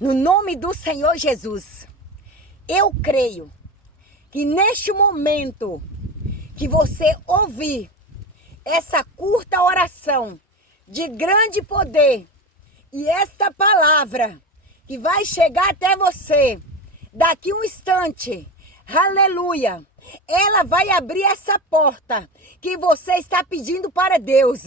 No nome do Senhor Jesus, eu creio que neste momento que você ouvir essa curta oração de grande poder e esta palavra que vai chegar até você daqui um instante, aleluia, ela vai abrir essa porta que você está pedindo para Deus.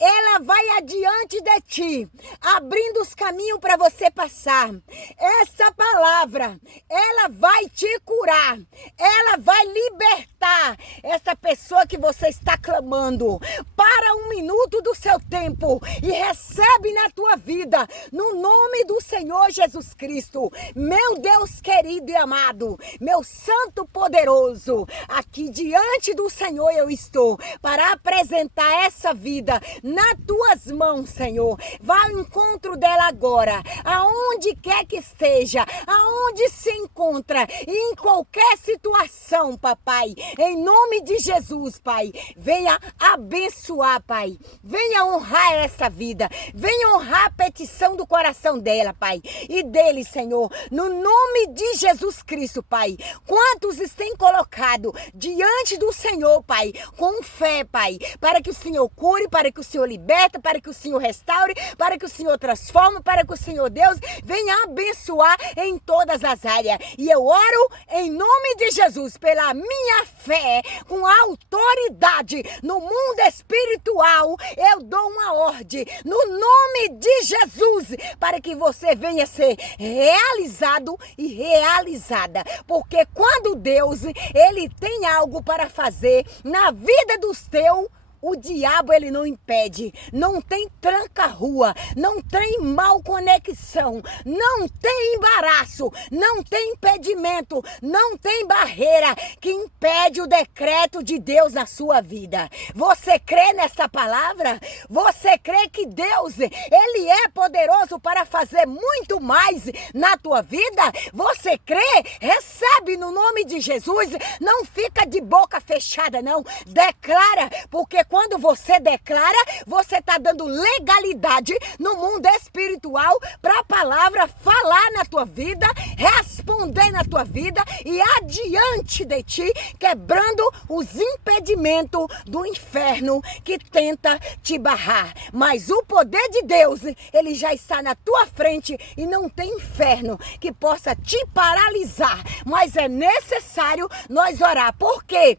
Ela vai adiante de ti, abrindo os caminhos para você passar. Essa palavra, ela vai te curar. Ela vai libertar essa pessoa que você está clamando. Para um minuto do seu tempo e recebe na tua vida, no nome do Senhor Jesus Cristo. Meu Deus querido e amado, meu santo poderoso, aqui diante do Senhor eu estou para apresentar essa vida nas tuas mãos, Senhor. Vá ao encontro dela agora, aonde quer que esteja, aonde se encontra, em qualquer situação, papai. Em nome de Jesus, Pai, venha abençoar, Pai. Venha honrar essa vida, venha honrar a petição do coração dela, Pai, e dele, Senhor, no nome de Jesus Cristo, Pai. Quantos têm colocado diante do Senhor, Pai, com fé, Pai, para que o Senhor cure, para que o Senhor liberta, para que o Senhor restaure, para que o Senhor transforme, para que o Senhor Deus venha abençoar em todas as áreas. E eu oro em nome de Jesus, pela minha fé, com autoridade no mundo espiritual, eu dou uma ordem no nome de Jesus, para que você venha ser realizado e realizada, porque quando Deus, Ele tem algo para fazer na vida dos teus, o diabo ele não impede, não tem tranca-rua, não tem mal conexão, não tem embaraço, não tem impedimento, não tem barreira que impede o decreto de Deus na sua vida. Você crê nessa palavra? Você crê que Deus, Ele é poderoso para fazer muito mais na tua vida? Você crê? Recebe no nome de Jesus, não fica de boca fechada não, declara, porque quando você declara, você está dando legalidade no mundo espiritual para a palavra falar na tua vida, responder na tua vida e adiante de ti, quebrando os impedimentos do inferno que tenta te barrar. Mas o poder de Deus, ele já está na tua frente e não tem inferno que possa te paralisar. Mas é necessário nós orar. Por quê?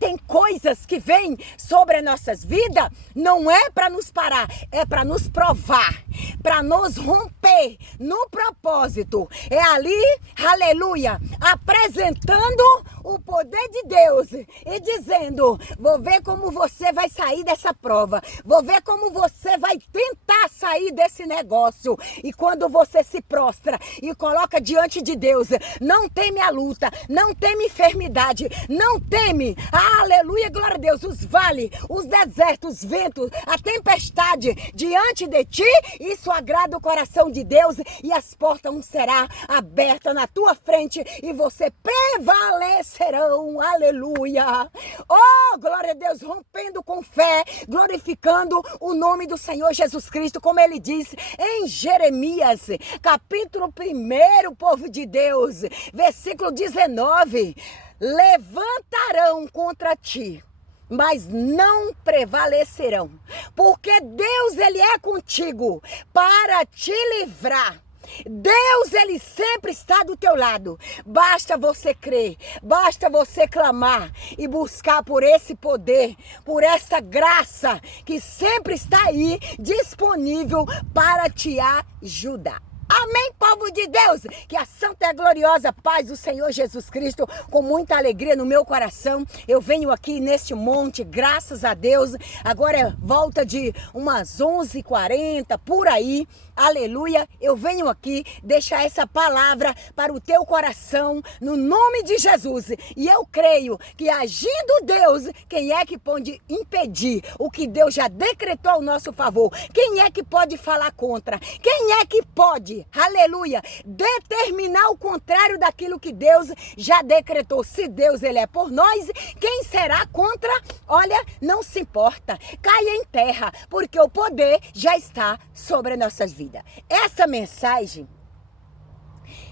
Tem coisas que vêm sobre as nossas vidas, não é para nos parar, é para nos provar, para nos romper no propósito. É ali, aleluia, apresentando o poder de Deus e dizendo, vou ver como você vai sair dessa prova, vou ver como você vai tentar sair desse negócio. E quando você se prostra e coloca diante de Deus, não teme a luta, não teme enfermidade, não teme, aleluia, glória a Deus, os vales, os desertos, os ventos, a tempestade diante de ti, isso agrada o coração de Deus e as portas serão abertas na tua frente e você prevalecerão, aleluia. Oh, glória a Deus, rompendo com fé, glorificando o nome do Senhor Jesus Cristo, como ele diz em Jeremias, capítulo 1, povo de Deus, versículo 19, levantarão contra ti, mas não prevalecerão, porque Deus, ele é contigo para te livrar. Deus, ele sempre está do teu lado. Basta você crer, basta você clamar e buscar por esse poder, por essa graça que sempre está aí disponível para te ajudar. Amém, povo de Deus, que a santa e gloriosa paz do Senhor Jesus Cristo, com muita alegria no meu coração, eu venho aqui neste monte, graças a Deus, agora é volta de umas 11h40, por aí, aleluia, eu venho aqui deixar essa palavra para o teu coração, no nome de Jesus, e eu creio que agindo Deus, quem é que pode impedir o que Deus já decretou ao nosso favor? Quem é que pode falar contra? Quem é que pode, aleluia, determinar o contrário daquilo que Deus já decretou? Se Deus, ele é por nós, quem será contra? Olha, não se importa, caia em terra, porque o poder já está sobre nossas vidas. vida. Essa mensagem,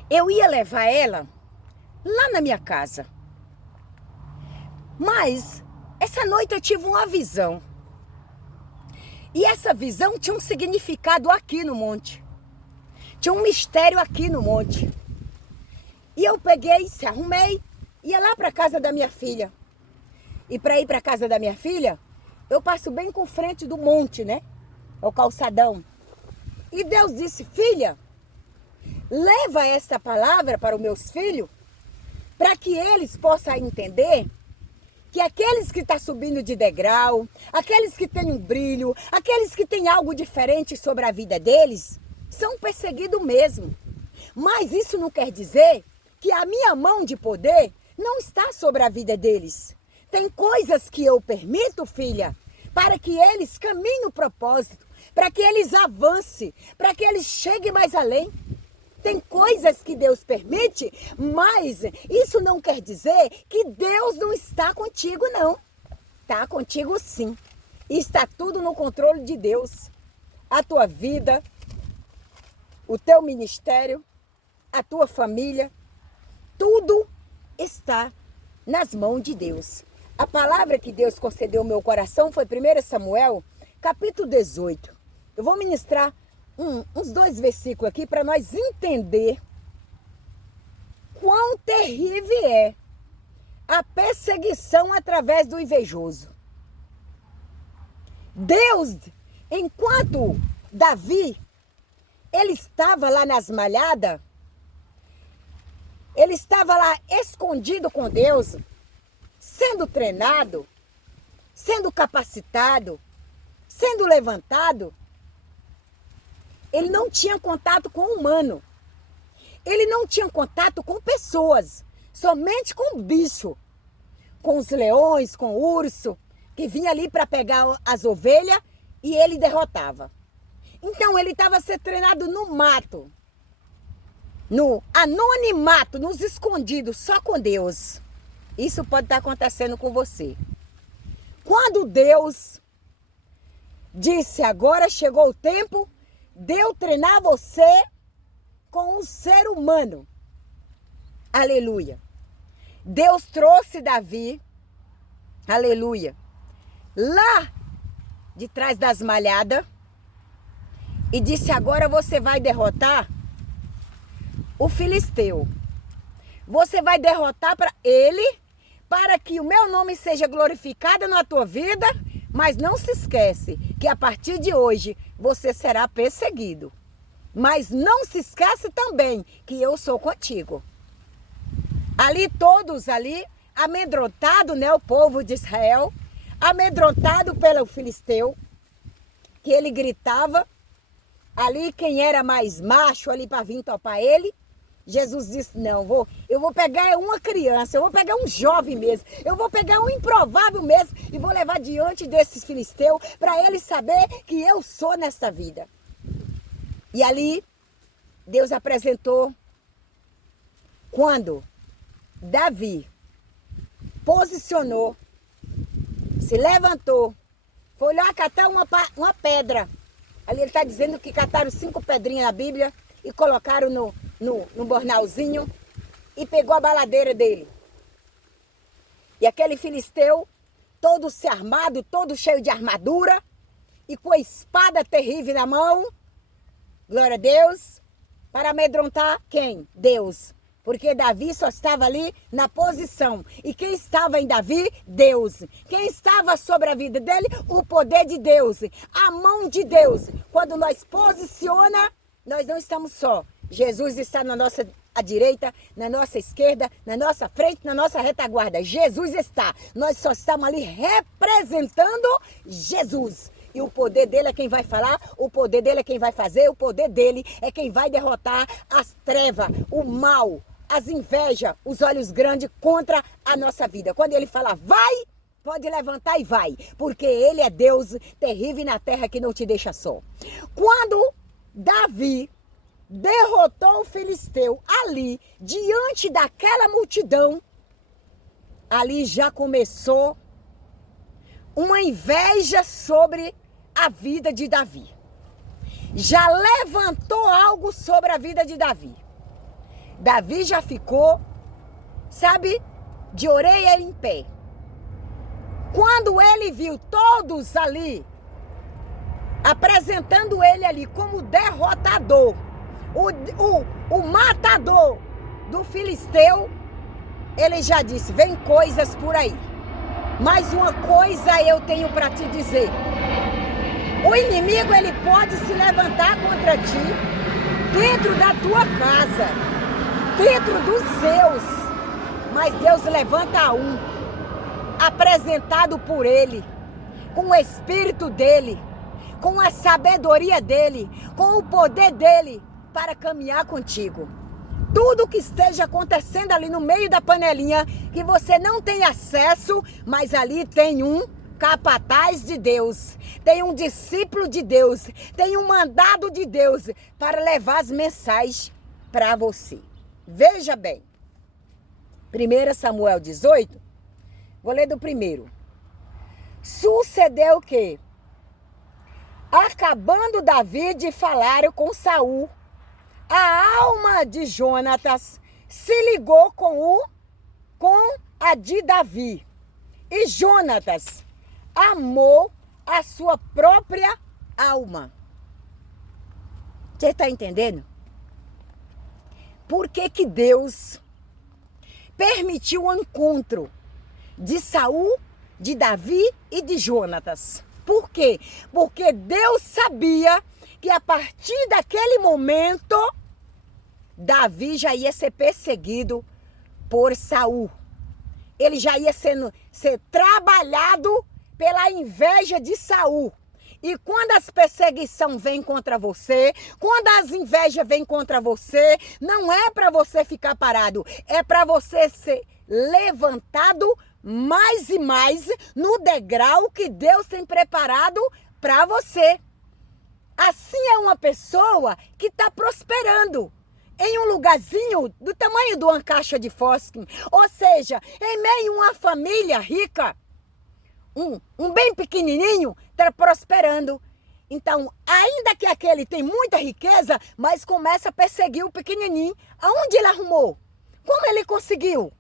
eu ia levar ela lá na minha casa. Mas, essa noite eu tive uma visão. E essa visão tinha um significado aqui no monte. Tinha um mistério aqui no monte. E eu peguei, se arrumei, ia lá para casa da minha filha. E para ir para casa da minha filha, eu passo bem com frente do monte, né? O calçadão. E Deus disse, filha, leva esta palavra para os meus filhos, para que eles possam entender que aqueles que estão subindo de degrau, aqueles que têm um brilho, aqueles que têm algo diferente sobre a vida deles, são perseguidos mesmo. Mas isso não quer dizer que a minha mão de poder não está sobre a vida deles. Tem coisas que eu permito, filha, para que eles caminhem no propósito, para que eles avancem, para que eles cheguem mais além. Tem coisas que Deus permite, mas isso não quer dizer que Deus não está contigo, não. Está contigo sim. E está tudo no controle de Deus. A tua vida, o teu ministério, a tua família, tudo está nas mãos de Deus. A palavra que Deus concedeu ao meu coração foi 1 Samuel, capítulo 18. Eu vou ministrar uns 2 versículos aqui para nós entender quão terrível é a perseguição através do invejoso. Deus, enquanto Davi, ele estava lá nas malhadas, ele estava lá escondido com Deus, sendo treinado, sendo capacitado, sendo levantado. Ele não tinha contato com o humano. Ele não tinha contato com pessoas. Somente com bicho. Com os leões, com o urso. Que vinha ali para pegar as ovelhas e ele derrotava. Então ele estava sendo treinado no mato. No anonimato, nos escondidos, só com Deus. Isso pode estar acontecendo com você. Quando Deus disse, agora chegou o tempo de eu treinar você com um ser humano. Aleluia. Deus trouxe Davi, aleluia, lá de trás das malhadas e disse, agora você vai derrotar o filisteu. Você vai derrotar para ele, para que o meu nome seja glorificado na tua vida, mas não se esquece que a partir de hoje você será perseguido. Mas não se esquece também que eu sou contigo. Ali todos ali, amedrontado, né, o povo de Israel, amedrontado pelo filisteu, que ele gritava, ali quem era mais macho ali para vir topar ele, Jesus disse, não, eu vou pegar uma criança, eu vou pegar um jovem mesmo, eu vou pegar um improvável mesmo e vou levar diante desses filisteus para eles saber que eu sou nesta vida. E ali, Deus apresentou quando Davi posicionou, se levantou, foi lá catar uma pedra. Ali ele está dizendo que cataram 5 pedrinhas na Bíblia e colocaram no bornalzinho e pegou a baladeira dele. E aquele filisteu, todo se armado, todo cheio de armadura e com a espada terrível na mão, glória a Deus, para amedrontar quem? Deus. Porque Davi só estava ali na posição. E quem estava em Davi? Deus. Quem estava sobre a vida dele? O poder de Deus. A mão de Deus. Quando nós posiciona, nós não estamos só. Jesus está na nossa direita, na nossa esquerda, na nossa frente, na nossa retaguarda. Jesus está. Nós só estamos ali representando Jesus. E o poder dele é quem vai falar, o poder dele é quem vai fazer, o poder dele é quem vai derrotar as trevas, o mal, as invejas, os olhos grandes contra a nossa vida. Quando ele fala, vai, pode levantar e vai. Porque ele é Deus terrível na terra que não te deixa só. Quando Davi derrotou o filisteu ali, diante daquela multidão, ali já começou uma inveja sobre a vida de Davi. já levantou algo sobre a vida de Davi. Davi já ficou, sabe, de orelha em pé. Quando ele viu todos ali, apresentando ele ali como derrotador, o matador do filisteu, ele já disse, vem coisas por aí. Mas uma coisa eu tenho para te dizer. O inimigo, ele pode se levantar contra ti dentro da tua casa, dentro dos seus. Mas Deus levanta um, apresentado por ele, com o espírito dele, com a sabedoria dele, com o poder dele, para caminhar contigo. Tudo que esteja acontecendo ali no meio da panelinha, que você não tem acesso, mas ali tem um capataz de Deus, tem um discípulo de Deus, tem um mandado de Deus para levar as mensagens para você. Veja bem, 1 Samuel 18, vou ler do primeiro. Sucedeu que, acabando Davi de falar com Saul, a alma de Jonatas se ligou com a de Davi. E Jonatas amou a sua própria alma. Você está entendendo? Por que Deus permitiu o encontro de Saul, de Davi e de Jonatas? Por quê? Porque Deus sabia que a partir daquele momento, Davi já ia ser perseguido por Saul. Ele já ia ser trabalhado pela inveja de Saul. E quando as perseguições vêm contra você, quando as invejas vêm contra você, não é para você ficar parado, é para você ser levantado mais e mais no degrau que Deus tem preparado para você. Assim é uma pessoa que está prosperando em um lugarzinho do tamanho de uma caixa de fósforo, ou seja, em meio a uma família rica, um bem pequenininho está prosperando. Então, ainda que aquele tem muita riqueza, mas começa a perseguir o pequenininho. Aonde ele arrumou? Como ele conseguiu?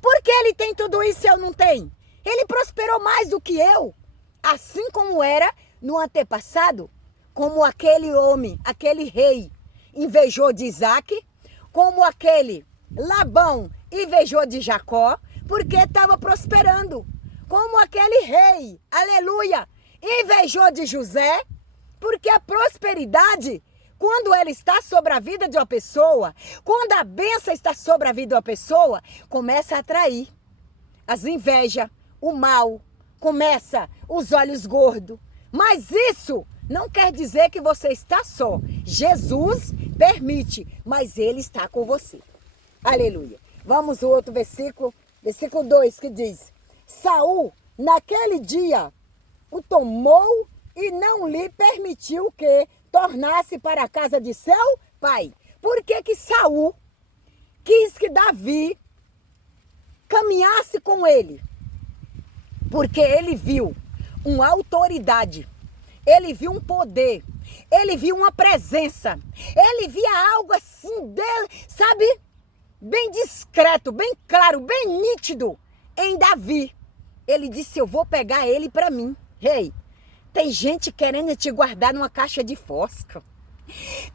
Por que ele tem tudo isso e eu não tenho? Ele prosperou mais do que eu. Assim como era no antepassado, como aquele homem, aquele rei, invejou de Isaac, como aquele Labão invejou de Jacó, porque estava prosperando. Como aquele rei, aleluia, invejou de José, porque a prosperidade, quando ela está sobre a vida de uma pessoa, quando a bênção está sobre a vida de uma pessoa, começa a atrair as invejas, o mal, começa os olhos gordos. Mas isso não quer dizer que você está só. Jesus permite, mas ele está com você. Aleluia. Vamos ao outro versículo, versículo 2, que diz: Saul, naquele dia, o tomou e não lhe permitiu que tornasse para a casa de seu pai. Por que Saul quis que Davi caminhasse com ele? Porque ele viu uma autoridade, ele viu um poder, ele viu uma presença, ele via algo assim, sabe, bem discreto, bem claro, bem nítido em Davi. Ele disse, eu vou pegar ele para mim. Ei, tem gente querendo te guardar numa caixa de fósforo.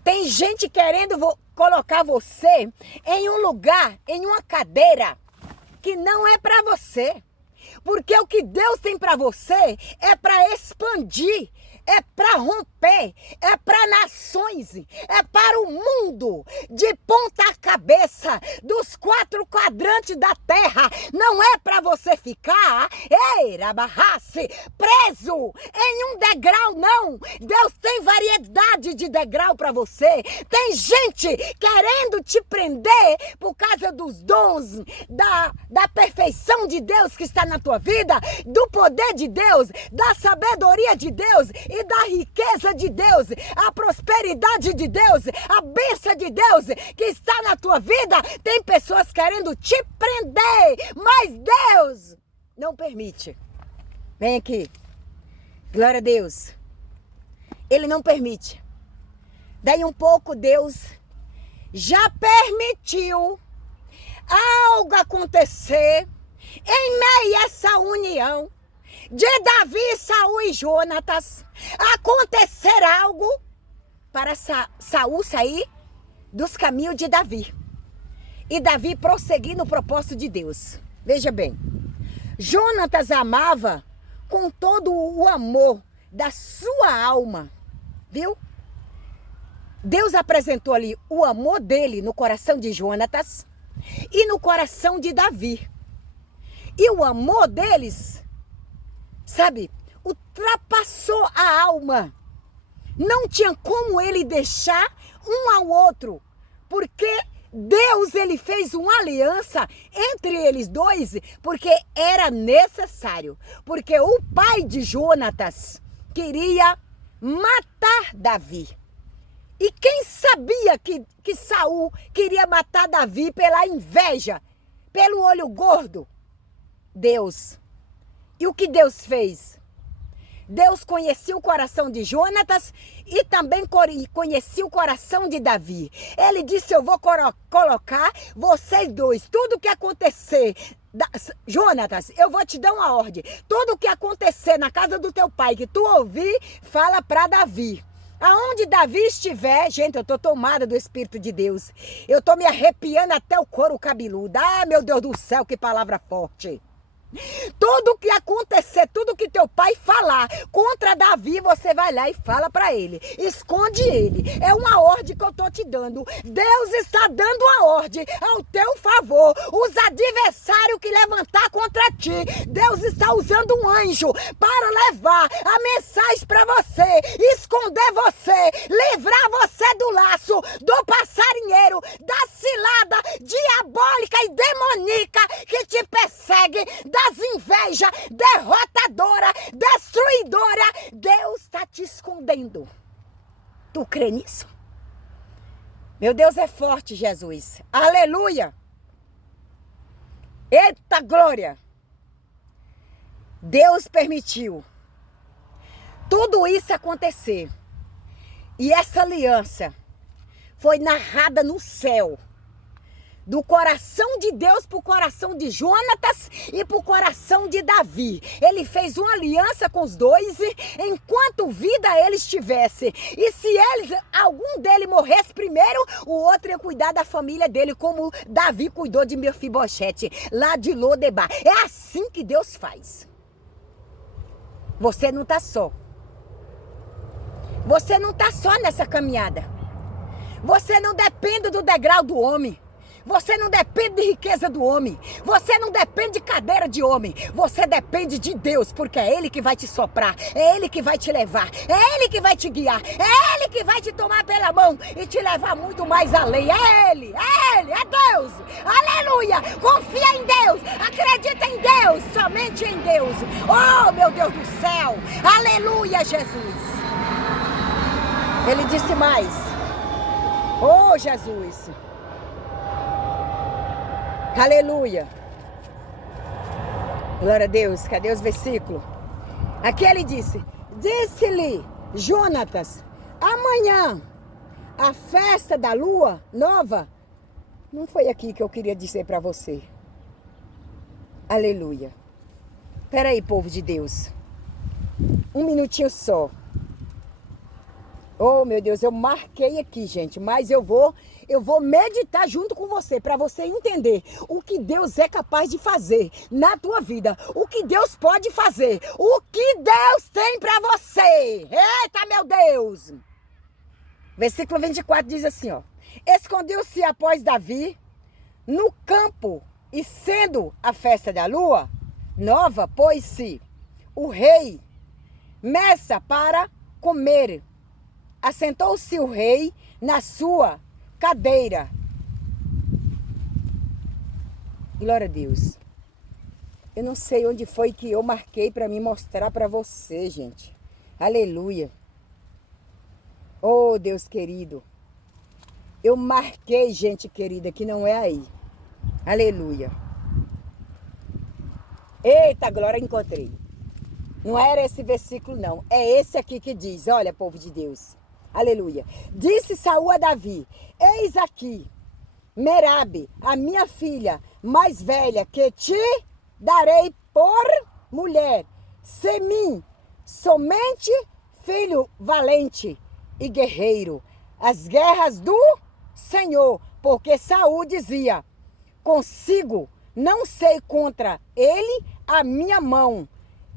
Tem gente querendo colocar você em um lugar, em uma cadeira que não é para você. Porque o que Deus tem para você é para expandir, é para romper, é para nações, é para o mundo, de ponta cabeça, dos 4 quadrantes da terra. Não é para você ficar, preso em um degrau, não. Deus tem variedade de degrau para você. Tem gente querendo te prender por causa dos dons, da perfeição de Deus que está na tua vida, do poder de Deus, da sabedoria de Deus e da riqueza de Deus, a prosperidade de Deus, a bênção de Deus que está na tua vida. Tem pessoas querendo te prender, mas Deus não permite. Vem aqui. Glória a Deus. Ele não permite. Daí um pouco Deus já permitiu algo acontecer em meio a essa união de Davi, Saul e Jonatas. Acontecer algo para Saul sair dos caminhos de Davi. E Davi prosseguir no propósito de Deus. Veja bem, Jonatas amava com todo o amor da sua alma, viu? Deus apresentou ali o amor dele no coração de Jonatas e no coração de Davi. E o amor deles, sabe, ultrapassou a alma. Não tinha como ele deixar um ao outro, porque Deus, ele fez uma aliança entre eles dois, porque era necessário. Porque o pai de Jonatas queria matar Davi. E quem sabia que Saul queria matar Davi pela inveja, pelo olho gordo? Deus. E o que Deus fez? Deus conhecia o coração de Jonatas e também conhecia o coração de Davi. Ele disse, eu vou colocar vocês dois, tudo o que acontecer, Jonatas, eu vou te dar uma ordem. Tudo o que acontecer na casa do teu pai, que tu ouvir, fala para Davi. Aonde Davi estiver, gente, eu tô tomada do Espírito de Deus. Eu tô me arrepiando até o couro cabeludo. Ah, meu Deus do céu, que palavra forte. Tudo que acontecer, tudo que teu pai falar contra Davi, você vai lá e fala para ele. Esconde ele. É uma ordem que eu tô te dando. Deus está dando a ordem ao teu favor. Os adversários que levantar contra ti, Deus está usando um anjo para levar a mensagem para você, esconder você, livrar você do laço, do passarinheiro, da cilada diabólica e demoníaca que te persegue, das invejas, derrotadora, destruidora. Deus está te escondendo. Tu crê nisso? Meu Deus é forte, Jesus. Aleluia. Eita glória. Deus permitiu tudo isso acontecer. E essa aliança foi narrada no céu. Do coração de Deus para o coração de Jonatas e para o coração de Davi. Ele fez uma aliança com os dois enquanto vida eles tivessem. E se algum deles morresse primeiro, o outro ia cuidar da família dele, como Davi cuidou de Mefiboshete, lá de Lodebar. É assim que Deus faz. Você não está só. Você não está só nessa caminhada. Você não depende do degrau do homem. Você não depende de riqueza do homem. Você não depende de cadeira de homem. Você depende de Deus, porque é Ele que vai te soprar. É Ele que vai te levar. É Ele que vai te guiar. É Ele que vai te tomar pela mão e te levar muito mais além. É Ele, é Deus. Aleluia. Confia em Deus. Acredita em Deus. Somente em Deus. Oh, meu Deus do céu. Aleluia, Jesus. Ele disse mais. Oh, Jesus. Aleluia. Glória a Deus. Cadê os versículos? Aqui ele disse. Disse-lhe Jonatas, amanhã a festa da lua nova. Não foi aqui que eu queria dizer para você. Aleluia. Espera aí, povo de Deus. Um minutinho só. Oh, meu Deus, eu marquei aqui, gente, mas eu vou meditar junto com você, para você entender o que Deus é capaz de fazer na tua vida, o que Deus pode fazer, o que Deus tem para você. Eita, meu Deus! Versículo 24 diz assim, ó. Escondeu-se após Davi no campo, e sendo a festa da lua nova, pôs-se o rei mesa para comer. Assentou-se o rei na sua cadeira. Glória a Deus. Eu não sei onde foi que eu marquei para me mostrar para você, gente. Aleluia. Oh, Deus querido. Eu marquei, gente querida, que não é aí. Aleluia. Eita, glória, encontrei. Não era esse versículo, não. É esse aqui que diz, olha, povo de Deus. Aleluia. Disse Saul a Davi: eis aqui Merabe, a minha filha mais velha, que te darei por mulher. Semim, somente filho valente e guerreiro. As guerras do Senhor, porque Saul dizia: consigo, não sei contra ele a minha mão,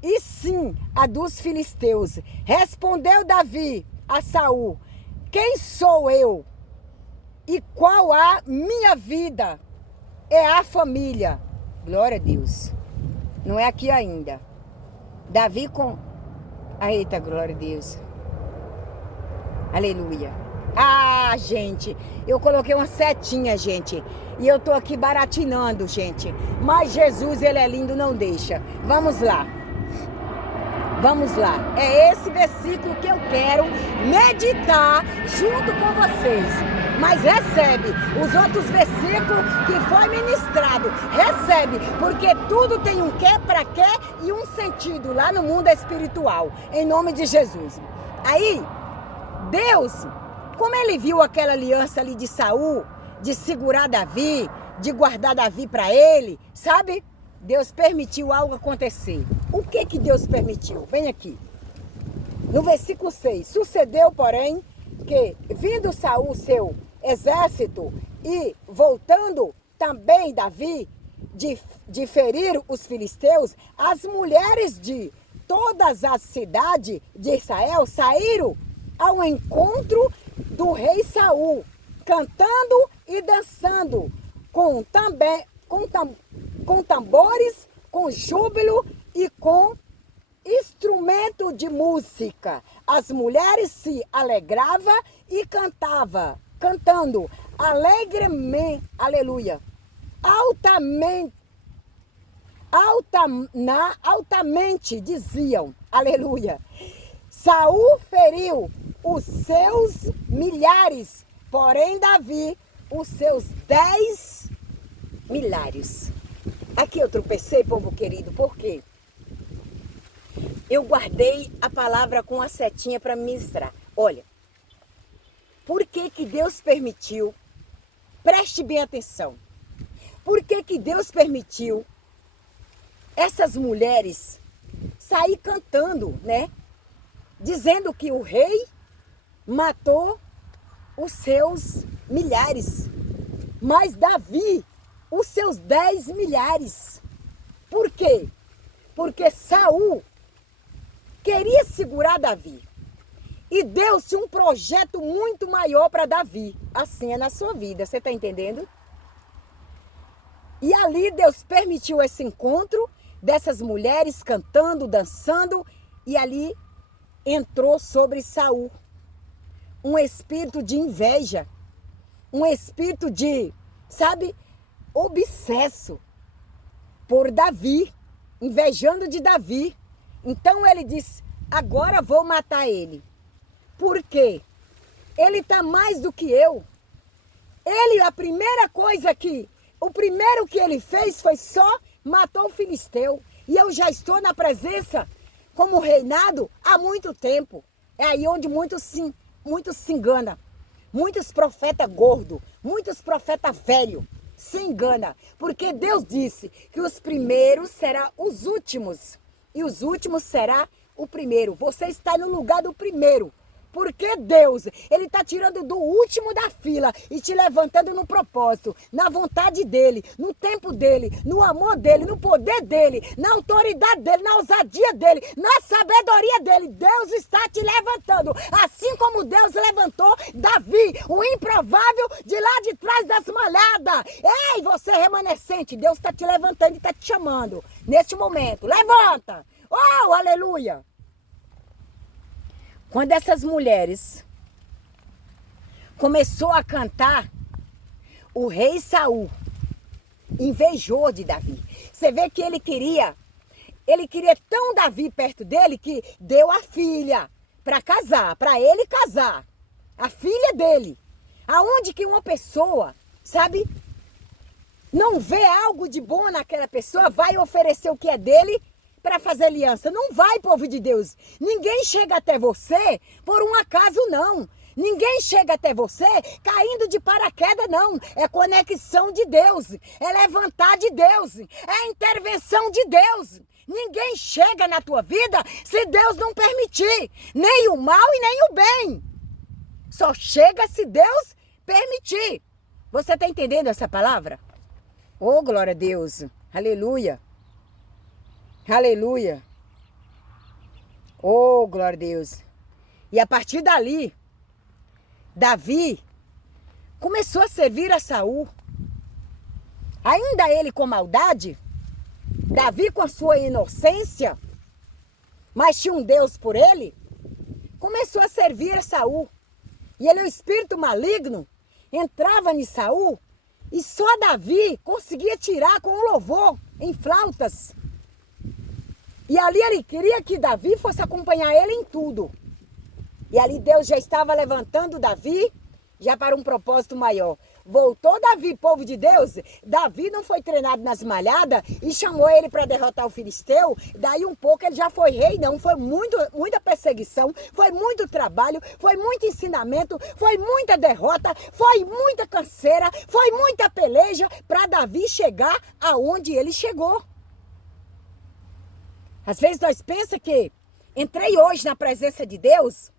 e sim a dos filisteus. Respondeu Davi a Saul: quem sou eu? E qual a minha vida? É a família. Glória a Deus. Não é aqui ainda. Davi com... Eita, glória a Deus. Aleluia. Ah, gente, eu coloquei uma setinha, gente. E eu tô aqui baratinando, gente. Mas Jesus, ele é lindo, não deixa. Vamos lá. Vamos lá. É esse versículo que eu quero meditar junto com vocês. Mas recebe os outros versículos que foi ministrado. Recebe, porque tudo tem um quê, para quê e um sentido lá no mundo espiritual. Em nome de Jesus. Aí, Deus, como ele viu aquela aliança ali de Saul, de segurar Davi, de guardar Davi para ele, sabe? Deus permitiu algo acontecer. O que que Deus permitiu? Vem aqui. No versículo 6. Sucedeu, porém, que vindo Saul seu exército e voltando também Davi de ferir os filisteus, as mulheres de todas as cidades de Israel saíram ao encontro do rei Saul, cantando e dançando, com tambores, com júbilo e com instrumento de música. As mulheres se alegravam e cantando alegremente, aleluia, altamente diziam, aleluia. Saul feriu os seus milhares, porém Davi os seus 10 milhares. Aqui eu tropecei, povo querido, por quê? Eu guardei a palavra com a setinha para ministrar. Olha, por que que Deus permitiu? Preste bem atenção. Por que que Deus permitiu essas mulheres sair cantando, né? Dizendo que o rei matou os seus milhares, mas Davi os seus 10 milhares. Por quê? Porque Saul queria segurar Davi. E Deus tinha um projeto muito maior para Davi. Assim é na sua vida, você está entendendo? E ali Deus permitiu esse encontro dessas mulheres cantando, dançando, e ali entrou sobre Saul um espírito de inveja, um espírito de, sabe, obsesso por Davi, invejando de Davi. Então ele disse: agora vou matar ele. Por quê? Ele está mais do que eu. A primeira coisa o primeiro que ele fez foi só matou o filisteu. E eu já estou na presença como reinado há muito tempo. É aí onde muitos se enganam. Muitos profetas gordos, muitos profetas velhos se enganam. Porque Deus disse que os primeiros serão os últimos. E os últimos será o primeiro. Você está no lugar do primeiro. Porque Deus, ele está tirando do último da fila e te levantando no propósito, na vontade dele, no tempo dele, no amor dele, no poder dele, na autoridade dele, na ousadia dele, na sabedoria dele. Deus está te levantando, assim como Deus levantou Davi, o improvável de lá de trás das malhadas. Ei, você remanescente, Deus está te levantando e está te chamando neste momento. Levanta! Oh, aleluia! Quando essas mulheres começou a cantar, o rei Saul invejou de Davi. Você vê que ele queria tão Davi perto dele que deu a filha para casar, para ele casar. A filha dele. Aonde que uma pessoa, sabe, não vê algo de bom naquela pessoa, vai oferecer o que é dele para fazer aliança. Não vai, povo de Deus. Ninguém chega até você por um acaso, não. Ninguém chega até você caindo de paraquedas, não. É conexão de Deus, é levantar de Deus, é intervenção de Deus. Ninguém chega na tua vida se Deus não permitir, nem o mal e nem o bem. Só chega se Deus permitir. Você está entendendo essa palavra? Oh, glória a Deus. Aleluia. Aleluia. Oh, glória a Deus. E a partir dali, Davi começou a servir a Saul. Ainda ele com maldade, Davi com a sua inocência, mas tinha um Deus por ele, começou a servir a Saul. E ele, o espírito maligno, entrava em Saul e só Davi conseguia tirar com o louvor em flautas. E ali ele queria que Davi fosse acompanhar ele em tudo. E ali Deus já estava levantando Davi já para um propósito maior. Voltou Davi, povo de Deus. Davi não foi treinado nas malhadas e chamou ele para derrotar o filisteu. Daí um pouco ele já foi rei, não. Foi muita perseguição, foi muito trabalho, foi muito ensinamento, foi muita derrota, foi muita canseira, foi muita peleja para Davi chegar aonde ele chegou. Às vezes nós pensamos que entrei hoje na presença de Deus,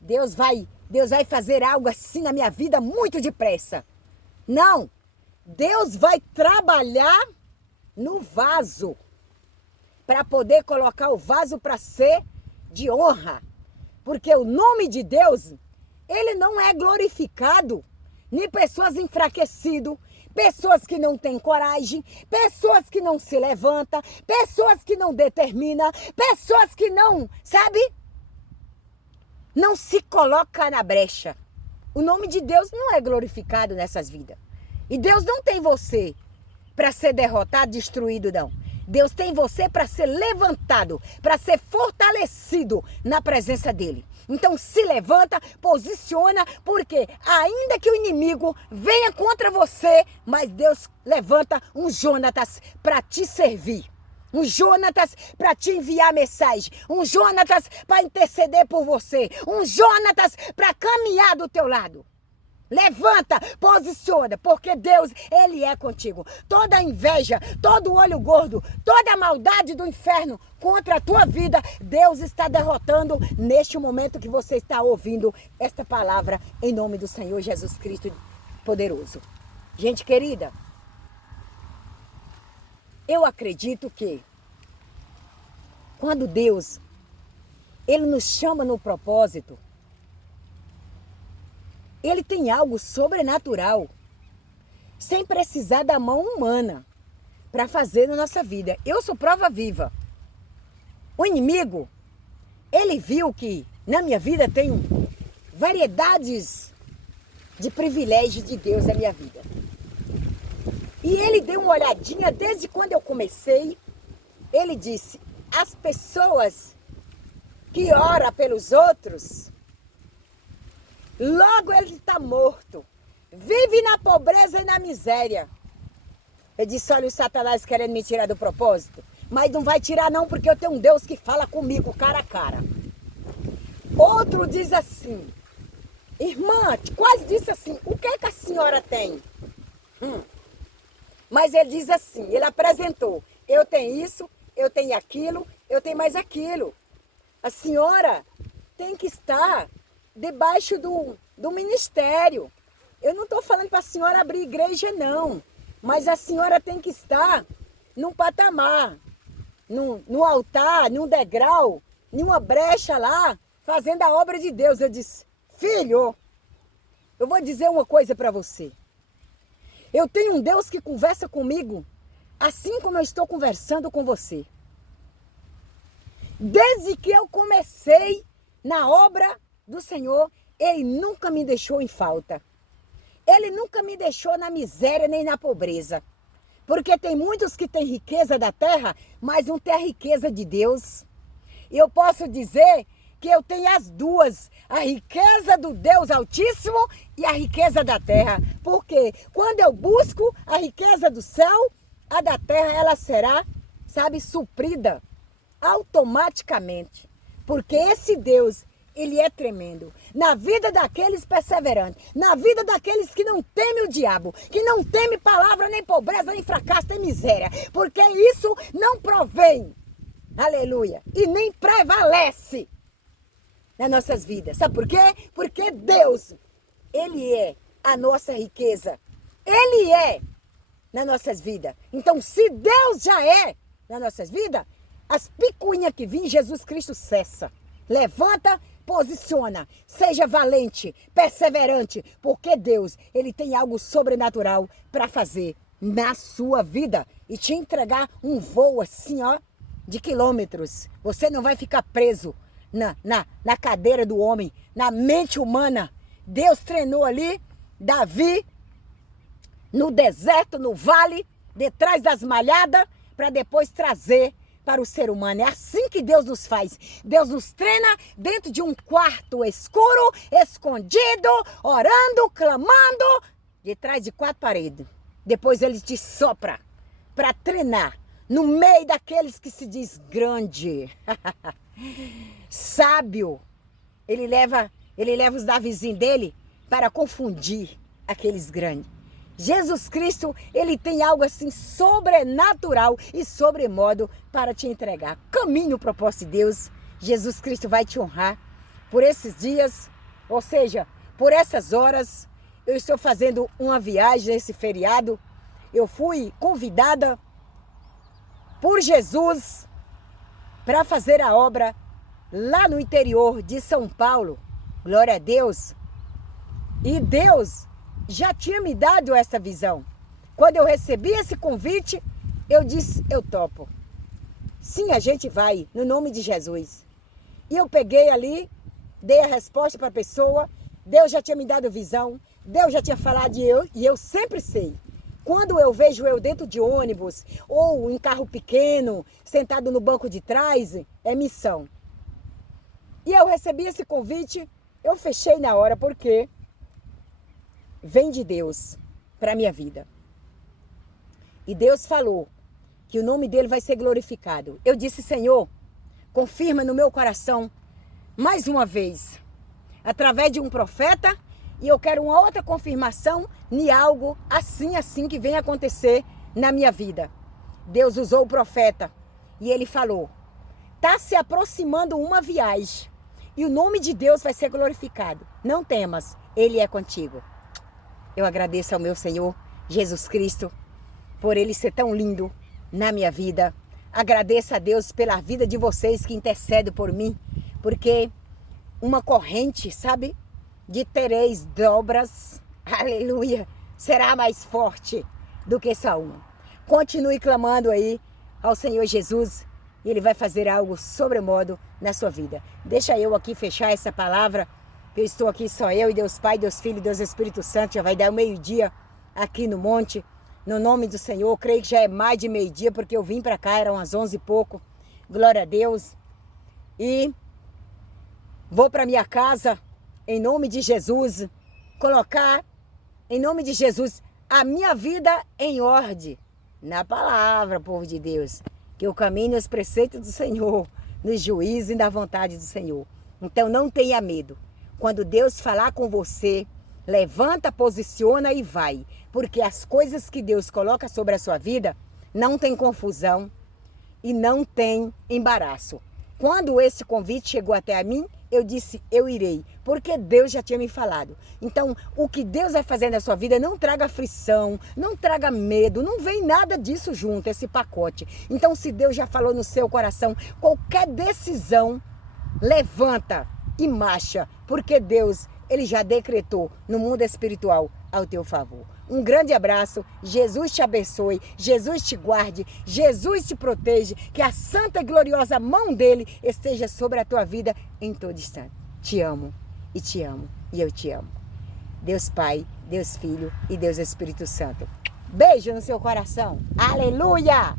Deus vai fazer algo assim na minha vida muito depressa. Não, Deus vai trabalhar no vaso para poder colocar o vaso para ser de honra. Porque o nome de Deus, ele não é glorificado em pessoas enfraquecidas, pessoas que não têm coragem, pessoas que não se levantam, pessoas que não determinam, pessoas que não, sabe? Não se coloca na brecha. O nome de Deus não é glorificado nessas vidas. E Deus não tem você para ser derrotado, destruído, não. Deus tem você para ser levantado, para ser fortalecido na presença dele. Então se levanta, posiciona, porque ainda que o inimigo venha contra você, mas Deus levanta um Jonatas para te servir. Um Jonatas para te enviar mensagem. Um Jonatas para interceder por você. Um Jonatas para caminhar do teu lado. Levanta, posiciona, porque Deus, ele é contigo. Toda inveja, todo olho gordo, toda maldade do inferno contra a tua vida, Deus está derrotando neste momento que você está ouvindo esta palavra em nome do Senhor Jesus Cristo poderoso. Gente querida, eu acredito que quando Deus, ele nos chama no propósito, ele tem algo sobrenatural, sem precisar da mão humana, para fazer na nossa vida. Eu sou prova viva. O inimigo, ele viu que na minha vida tem variedades de privilégios de Deus na minha vida. E ele deu uma olhadinha desde quando eu comecei. Ele disse, as pessoas que oram pelos outros, logo ele está morto. Vive na pobreza e na miséria. Eu disse, olha o Satanás querendo me tirar do propósito. Mas não vai tirar não, porque eu tenho um Deus que fala comigo cara a cara. Outro diz assim, irmã, quase disse assim, o que é que a senhora tem? Mas ele diz assim, ele apresentou, eu tenho isso, eu tenho aquilo, eu tenho mais aquilo. A senhora tem que estar debaixo do ministério. Eu não estou falando para a senhora abrir igreja, não. Mas a senhora tem que estar num patamar, no altar, num degrau, numa brecha lá, fazendo a obra de Deus. Eu disse, filho, eu vou dizer uma coisa para você. Eu tenho um Deus que conversa comigo assim como eu estou conversando com você. Desde que eu comecei na obra do Senhor, Ele nunca me deixou em falta. Ele nunca me deixou na miséria nem na pobreza. Porque tem muitos que têm riqueza da terra, mas não tem a riqueza de Deus. E eu posso dizer que eu tenho as duas, a riqueza do Deus Altíssimo e a riqueza da terra. Porque quando eu busco a riqueza do céu, a da terra ela será, sabe, suprida automaticamente. Porque esse Deus, ele é tremendo. na vida daqueles perseverantes, na vida daqueles que não temem o diabo, que não temem palavra, nem pobreza, nem fracasso, nem miséria, porque isso não provém, aleluia, e nem prevalece nas nossas vidas. Sabe por quê? Porque Deus, Ele é a nossa riqueza, Ele é nas nossas vidas. Então, se Deus já é nas nossas vidas, as picuinhas que vêm, Jesus Cristo cessa. Levanta, posiciona, seja valente, perseverante, porque Deus, Ele tem algo sobrenatural para fazer na sua vida e te entregar um voo assim, ó, de quilômetros. Você não vai ficar preso na cadeira do homem, na mente humana. Deus treinou ali Davi no deserto, no vale, detrás das malhadas, para depois trazer para o ser humano. É assim que Deus nos faz. Deus nos treina dentro de um quarto escuro, escondido, orando, clamando, detrás de 4 paredes. Depois Ele te sopra para treinar no meio daqueles que se diz grande, sábio. Ele leva os Davizinhos dele para confundir aqueles grandes. Jesus Cristo, Ele tem algo assim sobrenatural e sobremodo para te entregar. Caminhe no propósito de Deus. Jesus Cristo vai te honrar por esses dias, ou seja, por essas horas. Eu estou fazendo uma viagem nesse feriado. Eu fui convidada por Jesus para fazer a obra lá no interior de São Paulo. Glória a Deus. E Deus já tinha me dado essa visão. Quando eu recebi esse convite, eu disse, eu topo. Sim, a gente vai, no nome de Jesus. E eu peguei ali, dei a resposta para a pessoa, Deus já tinha me dado visão, Deus já tinha falado e eu sempre sei. Quando eu vejo eu dentro de ônibus, ou em carro pequeno, sentado no banco de trás, é missão. E eu recebi esse convite, eu fechei na hora, porque vem de Deus para a minha vida. E Deus falou que o nome dele vai ser glorificado. Eu disse, Senhor, confirma no meu coração, mais uma vez, através de um profeta, e eu quero uma outra confirmação em algo assim que vem acontecer na minha vida. Deus usou o profeta e ele falou, está se aproximando uma viagem e o nome de Deus vai ser glorificado. Não temas, Ele é contigo. Eu agradeço ao meu Senhor Jesus Cristo por Ele ser tão lindo na minha vida. Agradeço a Deus pela vida de vocês que intercedem por mim, porque uma corrente, sabe, de tereis dobras, aleluia, será mais forte do que só uma. Continue clamando aí ao Senhor Jesus e Ele vai fazer algo sobremodo na sua vida. Deixa eu aqui fechar essa palavra. Eu estou aqui só eu e Deus Pai, Deus Filho e Deus Espírito Santo. Já vai dar o meio-dia aqui no monte. No nome do Senhor, creio que já é mais de meio-dia, porque eu vim para cá, eram umas 11 e pouco. Glória a Deus. E vou para minha casa, em nome de Jesus, colocar, em nome de Jesus, a minha vida em ordem. Na palavra, povo de Deus. Que eu caminhe nos preceitos do Senhor, nos juízos e na vontade do Senhor. Então não tenha medo. Quando Deus falar com você, levanta, posiciona e vai. Porque as coisas que Deus coloca sobre a sua vida, não tem confusão e não tem embaraço. Quando esse convite chegou até a mim, eu disse, eu irei. Porque Deus já tinha me falado. Então, o que Deus vai fazer na sua vida, não traga aflição, não traga medo, não vem nada disso junto, esse pacote. Então, se Deus já falou no seu coração, qualquer decisão, levanta e marcha, porque Deus, Ele já decretou no mundo espiritual ao teu favor. Um grande abraço, Jesus te abençoe, Jesus te guarde, Jesus te proteja, que a santa e gloriosa mão dEle esteja sobre a tua vida em todo instante. Te amo e eu te amo. Deus Pai, Deus Filho e Deus Espírito Santo. Beijo no seu coração. Aleluia!